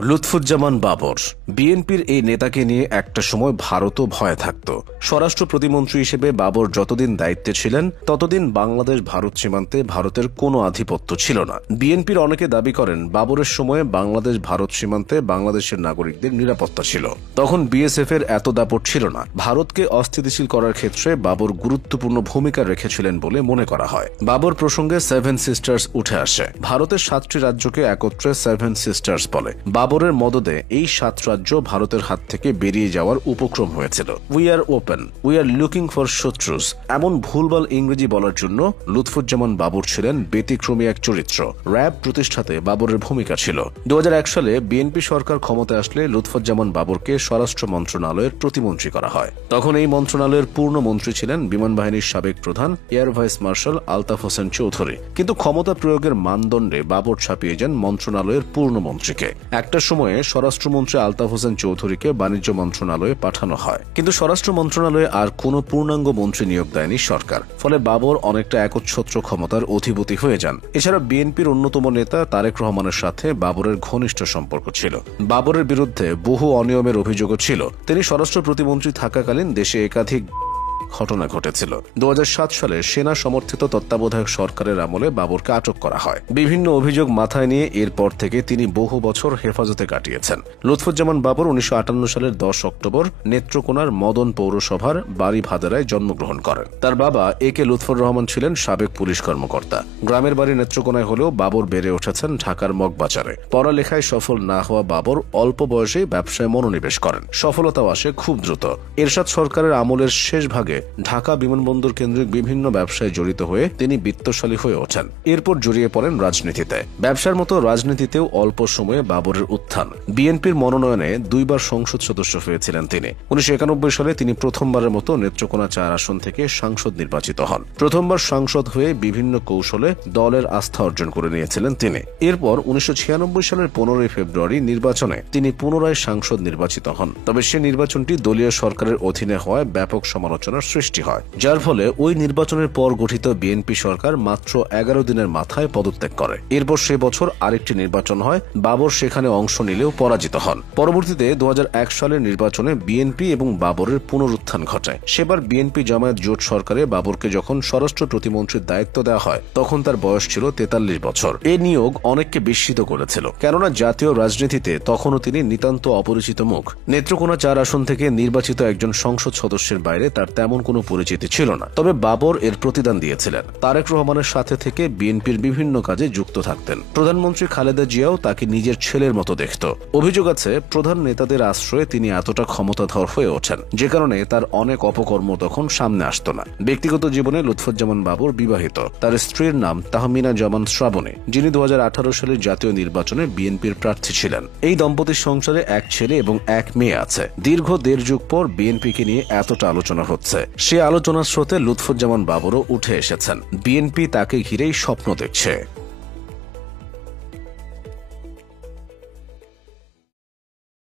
লুৎফুজ্জামান বাবর বিএনপির এই নেতাকে নিয়ে একটা সময় ভারতও ভয়ে থাকত। স্বরাষ্ট্র প্রতিমন্ত্রী হিসেবে বাবর যতদিন দায়িত্বে ছিলেন ততদিন বাংলাদেশ ভারত সীমান্তে ভারতের কোনো আধিপত্য ছিল না। বিএনপির অনেকে দাবি করেন বাবরের সময়ে বাংলাদেশ ভারত সীমান্তে বাংলাদেশের নাগরিকদের নিরাপত্তা ছিল। তখন বিএসএফ এর এত দাপট ছিল না। ভারতকে অস্থিতিশীল করার ক্ষেত্রে বাবর গুরুত্বপূর্ণ ভূমিকা রেখেছিলেন বলে মনে করা হয়। বাবর প্রসঙ্গে সেভেন সিস্টার্স উঠে আসে। ভারতের 7টি রাজ্যকে একত্রে সেভেন সিস্টার্স বলে। বাবরের মদদে এই 7 রাজ্য ভারতের হাত থেকে বেরিয়ে যাওয়ার উপক্রম হয়েছিল। We are open, we are looking for শত্রুস এমন ভুলভাল ইংরেজি বলার জন্য লুৎফুজ্জামান বাবর ছিলেন ব্যতিক্রমী এক চরিত্র। র্যাব প্রতিষ্ঠাতে বাবরের ভূমিকা ছিল। 2001 সালে বিএনপি সরকার ক্ষমতায় আসলে লুৎফুজ্জামান বাবরকে স্বরাষ্ট্র মন্ত্রণালয়ের প্রতিমন্ত্রী করা হয়। তখন এই মন্ত্রণালয়ের পূর্ণ মন্ত্রী ছিলেন বিমান বাহিনীর সাবেক প্রধান air vice marshal Altaf Hossain Chowdhury. কিন্তু ক্ষমতা প্রয়োগের মানদণ্ডে বাবর ছাপিয়ে যান মন্ত্রণালয়ের পূর্ণ মন্ত্রীকে। একটা সময়ে স্বরাষ্ট্রমন্ত্রী আলতাফ হোসেন চৌধুরীকে বাণিজ্য মন্ত্রণালয়ে পাঠানো হয়, কিন্তু স্বরাষ্ট্র মন্ত্রণালয়ে আর কোনো পূর্ণাঙ্গ মন্ত্রী নিয়োগ দেয়নি সরকার। ফলে বাবর অনেকটা একচ্ছত্র ক্ষমতার অধিপতি হয়ে যান। এছাড়া বিএনপির অন্যতম নেতা তারেক রহমানের সাথে বাবরের ঘনিষ্ঠ সম্পর্ক ছিল। বাবরের বিরুদ্ধে বহু অনিয়মের অভিযোগও ছিল। তিনি স্বরাষ্ট্র প্রতিমন্ত্রী থাকাকালীন দেশে একাধিক ঘটনা ঘটেছিল। 2007 সালে সেনা সমর্থিত তত্ত্বাবধায়ক সরকারের আমলে বাবরকে আটক করা হয়। বিভিন্ন অভিযোগ মাথায় নিয়ে এরপর থেকে তিনি বহু বছর হেফাজতে কাটিয়েছেন। লুৎফুজ্জামান বাবর 1958 সালের 10 অক্টোবর নেত্রকোনার মদন পৌরসভার বাড়ি ভাদারায় জন্মগ্রহণ করেন। তার বাবা এ কে লুৎফর রহমান ছিলেন সাবেক পুলিশ কর্মকর্তা। গ্রামের বাড়ি নেত্রকোনায় হলেও বাবর বেড়ে উঠেছেন ঢাকার মগবাজারে। পড়ালেখায় সফল না হওয়া বাবর অল্প বয়সেই ব্যবসায় মনোনিবেশ করেন। সফলতাও আসে খুব দ্রুত। এরশাদ সরকারের আমলের শেষ ভাগে ঢাকা বিমানবন্দর কেন্দ্রিক বিভিন্ন ব্যবসায় জড়িত হয়ে তিনি বিত্তশালী হয়ে ওঠেন। এরপর জড়িয়ে পড়েন রাজনীতিতে। ব্যবসার মতো রাজনীতিতেও অল্প সময়ে বাবরের উত্থান। বিএনপির মনোনয়নে 2 বার সংসদ সদস্য হয়েছিলেন তিনি। 1991 সালে তিনি প্রথমবারের মতো নেত্রকোনা 4 আসন থেকে সাংসদ নির্বাচিত হন। প্রথমবার সাংসদ হয়ে বিভিন্ন কৌশলে দলের আস্থা অর্জন করে নিয়েছিলেন তিনি। এরপর 1996 সালের 15 ফেব্রুয়ারি নির্বাচনে তিনি পুনরায় সাংসদ নির্বাচিত হন। তবে সে নির্বাচনটি দলীয় সরকারের অধীনে হওয়ায় ব্যাপক সমালোচনার সৃষ্টি হয়, যার ফলে ওই নির্বাচনের পর গঠিত বিএনপি সরকার মাত্র 11 দিনের মাথায় পদত্যাগ করে। এরপর সে বছর আরেকটি নির্বাচন হয়। বাবর সেখানে অংশ নিলেও পরাজিত হন। পরবর্তীতে 2001 সালের নির্বাচনে বিএনপি এবং বাবরের পুনরুত্থান ঘটে। সেবার বিএনপি জামায়াত জোট সরকারে বাবরকে যখন স্বরাষ্ট্র প্রতিমন্ত্রীর দায়িত্ব দেওয়া হয় তখন তার বয়স ছিল 43 বছর। এ নিয়োগ অনেককে বিস্মিত করেছিল, কেননা জাতীয় রাজনীতিতে তখনও তিনি নিতান্ত অপরিচিত মুখ। নেত্রকোনা 4 আসন থেকে নির্বাচিত একজন সংসদ সদস্যের বাইরে তার তেমন কোনো পরিচিতি ছিল না। তবে বাবর এর প্রতিদান দিয়েছিলেন। তারেক রহমানের সাথে থেকে বিএনপির বিভিন্ন কাজে যুক্ত থাকতেন। প্রধানমন্ত্রী খালেদা জিয়াও তাকে নিজের ছেলের মতো দেখত। অভিযোগ আছে প্রধান নেতাদের আশ্রয়ে তিনি এতটা ক্ষমতাধর হয়ে ওঠেন যে কারণে তার অনেক অপকর্ম তখন সামনে আসতো না। ব্যক্তিগত জীবনে লুৎফুজ্জামান বাবর বিবাহিত। তার স্ত্রীর নাম তাহমিনা জামান শ্রাবণী, যিনি 2018 সালের জাতীয় নির্বাচনে বিএনপির প্রার্থী ছিলেন। এই দম্পতির সংসারে এক ছেলে এবং এক মেয়ে আছে। দীর্ঘ 1.5 যুগ পর বিএনপিকে নিয়ে এতটা আলোচনা হচ্ছে। সে আলোচনার স্রোতে লুৎফুজ্জামান বাবরও উঠে এসেছেন। বিএনপি তাকে ঘিরেই স্বপ্ন দেখছে।